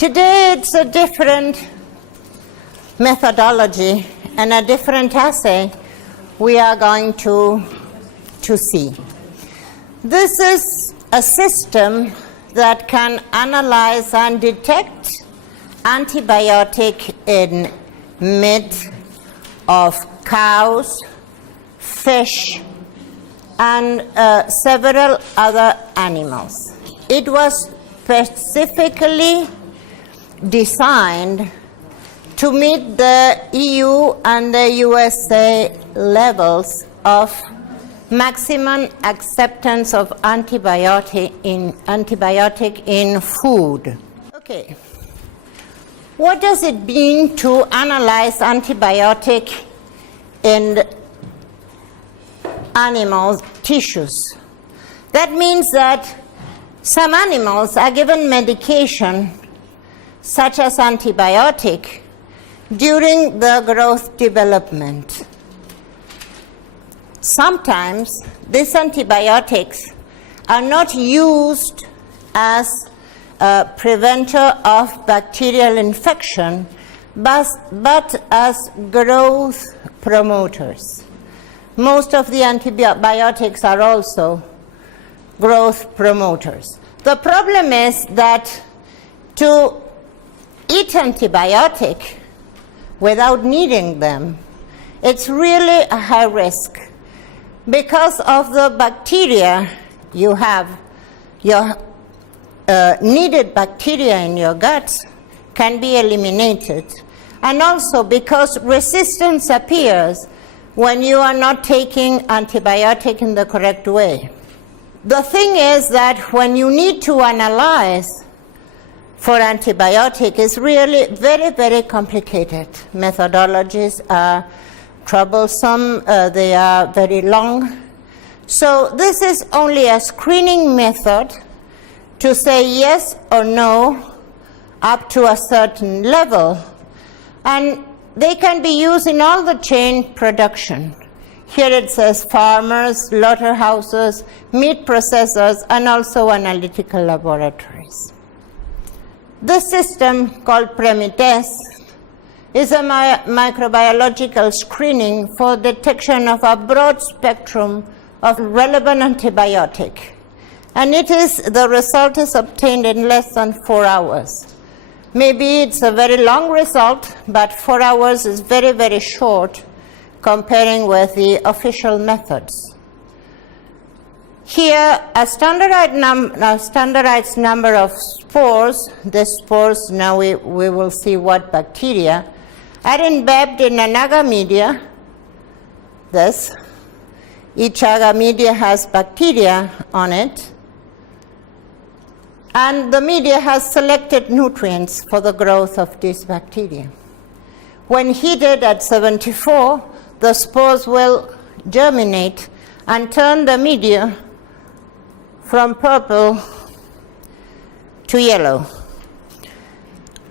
Today it's a different methodology and a different assay we are going to see. This is a system that can analyze and detect antibiotic in meat of cows, fish, and several other animals. It was specifically designed to meet the EU and the USA levels of maximum acceptance of antibiotic in food. Okay. What does it mean to analyze antibiotic in animal tissues? That means that some animals are given medication such as antibiotic during the growth development. Sometimes these antibiotics are not used as a preventer of bacterial infection, but as growth promoters. Most of the antibiotics are also growth promoters. The problem is that to eat antibiotic without needing them, it's really a high risk. Because of the bacteria you have, your needed bacteria in your guts can be eliminated. And also because resistance appears when you are not taking antibiotic in the correct way. The thing is that when you need to analyze for antibiotic, it's really very, very complicated. Methodologies are troublesome, they are very long. So this is only a screening method to say yes or no up to a certain level. And they can be used in all the chain production. Here it says farmers, slaughterhouses, meat processors, and also analytical laboratories. This system called PREMITEST is a microbiological screening for detection of a broad spectrum of relevant antibiotic. And the result is obtained in less than 4 hours. Maybe it's a very long result, but 4 hours is very, very short comparing with the official methods. Here, a standardized number of spores. The spores, now we will see what bacteria, are embedded in an agar media. This. Each agar media has bacteria on it. And the media has selected nutrients for the growth of these bacteria. When heated at 74, the spores will germinate and turn the media from purple to yellow.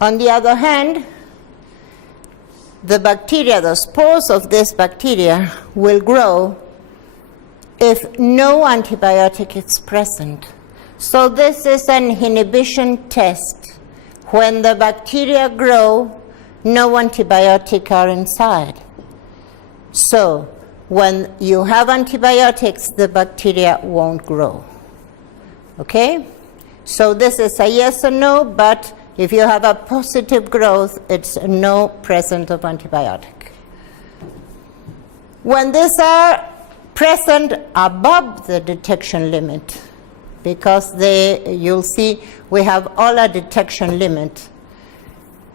On the other hand, the bacteria, the spores of this bacteria, will grow if no antibiotic is present. So this is an inhibition test. When the bacteria grow, no antibiotic are inside. So when you have antibiotics, the bacteria won't grow. Okay? So this is a yes or no, but if you have a positive growth, it's a no present of antibiotic. When these are present above the detection limit, because you'll see we have all a detection limit,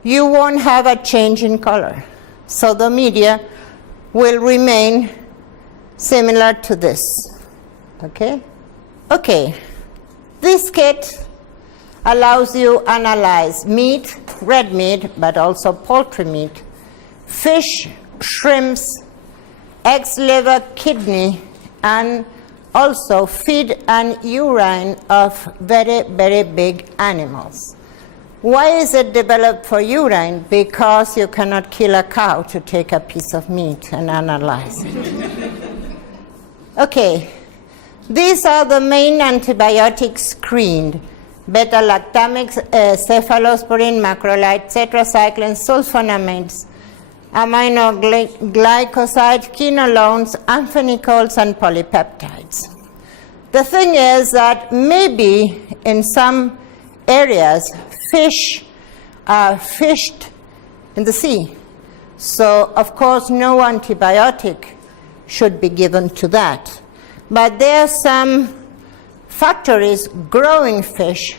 you won't have a change in color. So the media will remain similar to this. Okay? Okay. This kit allows you to analyze meat, red meat, but also poultry meat, fish, shrimps, eggs, liver, kidney, and also feed and urine of very, very big animals. Why is it developed for urine? Because you cannot kill a cow to take a piece of meat and analyze it. Okay, these are the main antibiotics screened. beta-lactamics, cephalosporin, macrolide, tetracyclines, sulfonamides, aminoglycosides, quinolones, amphenicols, and polypeptides. The thing is that maybe in some areas fish are fished in the sea. So, of course, no antibiotic should be given to that. But there are some factories growing fish,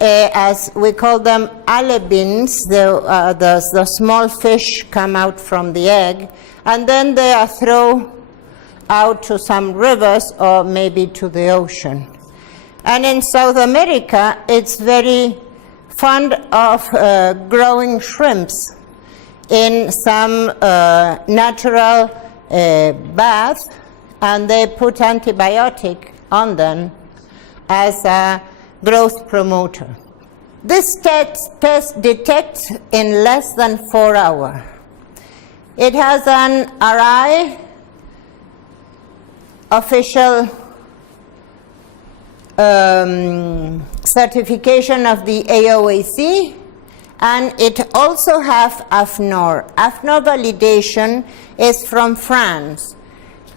as we call them alevins. The small fish come out from the egg, and then they are thrown out to some rivers or maybe to the ocean. And in South America, it's very fond of growing shrimps in some natural bath, and they put antibiotic on them as a growth promoter. This test detects in less than 4 hours. It has an RI official certification of the AOAC, and it also has AFNOR. AFNOR validation is from France.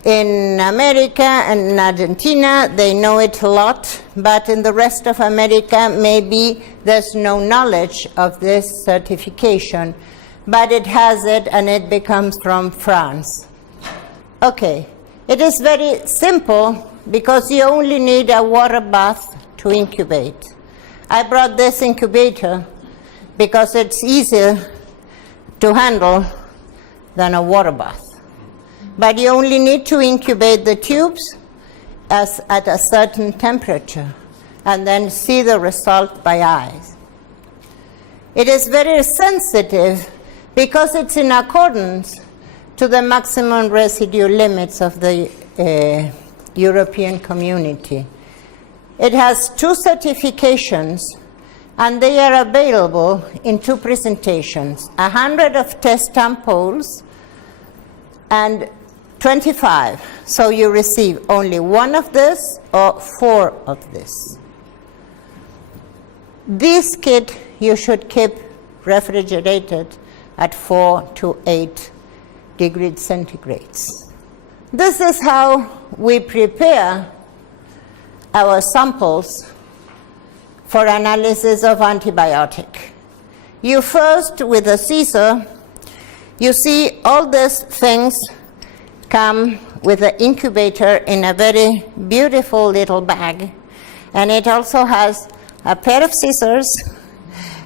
In America and in Argentina, they know it a lot, but in the rest of America, maybe there's no knowledge of this certification, but it has it, and it becomes from France. Okay, it is very simple because you only need a water bath to incubate. I brought this incubator because it's easier to handle than a water bath. But you only need to incubate the tubes at a certain temperature and then see the result by eyes. It is very sensitive because it's in accordance to the maximum residue limits of the European Community. It has 2 certifications, and they are available in 2 presentations, 100 of test samples and 25. So you receive only 1 of this or 4 of this. This kit you should keep refrigerated at 4 to 8 degrees centigrade. This is how we prepare our samples for analysis of antibiotic. You first, with a scissor, you see all these things come with an incubator in a very beautiful little bag, and it also has a pair of scissors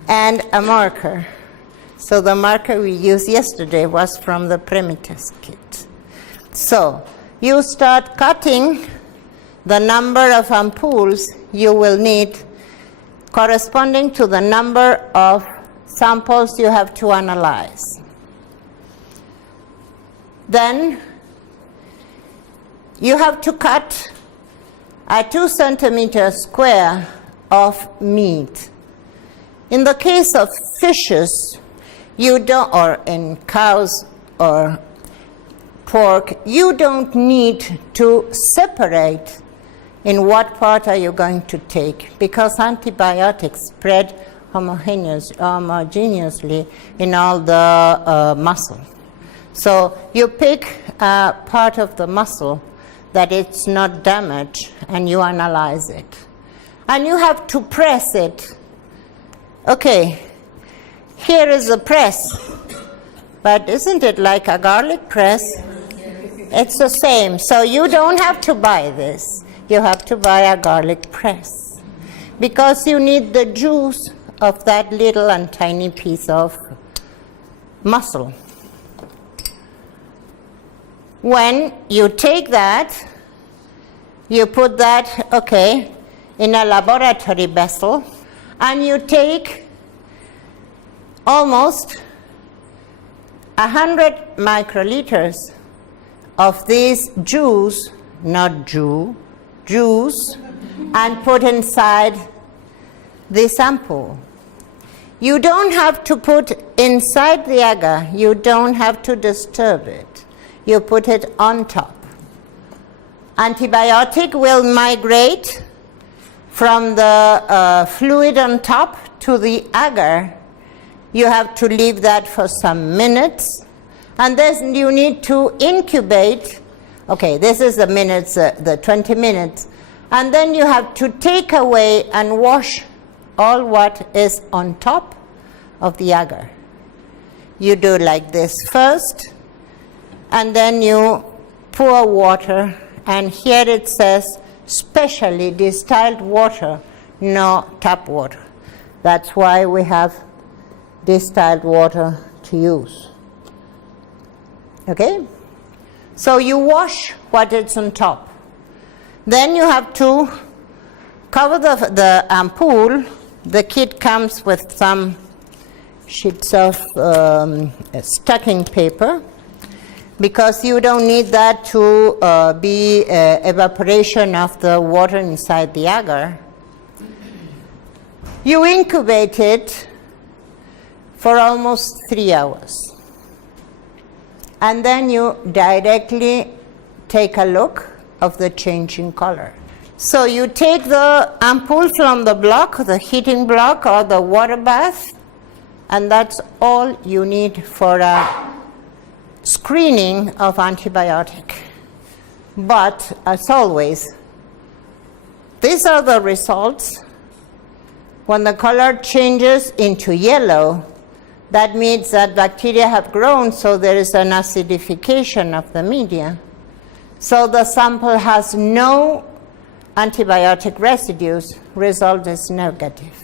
and a marker. So the marker we used yesterday was from the Primitus kit. So you start cutting the number of ampoules you will need corresponding to the number of samples you have to analyze. Then you have to cut a 2 centimeter square of meat. In the case of fishes, you don't, or in cows or pork, you don't need to separate in what part are you going to take, because antibiotics spread homogeneously in all the muscle. So you pick a part of the muscle that it's not damaged, and you analyze it. And you have to press it. Okay, here is a press, but isn't it like a garlic press? It's the same. So you don't have to buy this. You have to buy a garlic press, because you need the juice of that little and tiny piece of muscle. When you take that, you put that, okay, in a laboratory vessel, and you take almost 100 microliters of this juice, not juice, and put inside this ampoule. You don't have to put inside the agar, you don't have to disturb it. You put it on top. Antibiotic will migrate from the fluid on top to the agar, you have to leave that for some minutes, and then you need to incubate. Okay, this is the minutes, the 20 minutes, and then you have to take away and wash all what is on top of the agar. You do like this first, and then you pour water, and here it says specially distilled water, no tap water. That's why we have distilled water to use. Okay? So you wash what is on top. Then you have to cover the ampoule. The kit comes with some sheets of stacking paper, because you don't need that to be evaporation of the water inside the agar. You incubate it for almost 3 hours. And then you directly take a look of the change in color. So you take the ampoule from the block, the heating block or the water bath, and that's all you need for a screening of antibiotic. But as always, these are the results. When the color changes into yellow, that means that bacteria have grown, so there is an acidification of the media. So the sample has no antibiotic residues, result is negative.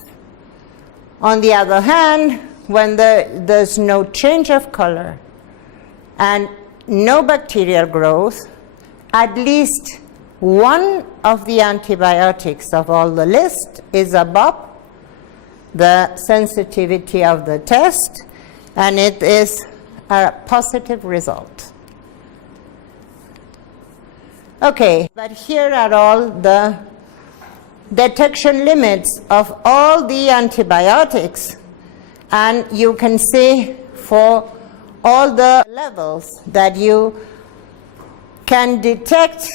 On the other hand, when there's no change of color and no bacterial growth, at least one of the antibiotics of all the list is above the sensitivity of the test, and it is a positive result. Okay, but here are all the detection limits of all the antibiotics, and you can see for all the levels that you can detect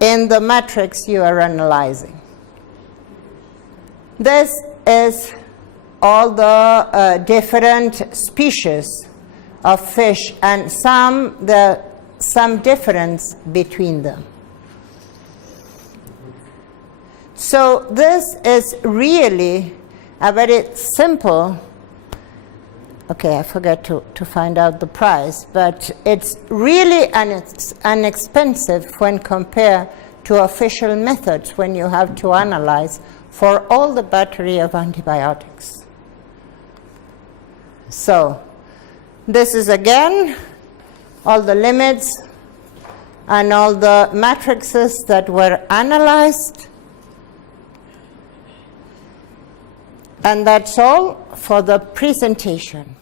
in the matrix you are analyzing. This is all the different species of fish and some difference between them. So this is really a very simple, okay, I forgot to find out the price, but it's really inexpensive when compared to official methods when you have to analyze for all the battery of antibiotics. So this is again all the limits and all the matrices that were analyzed. And that's all for the presentation.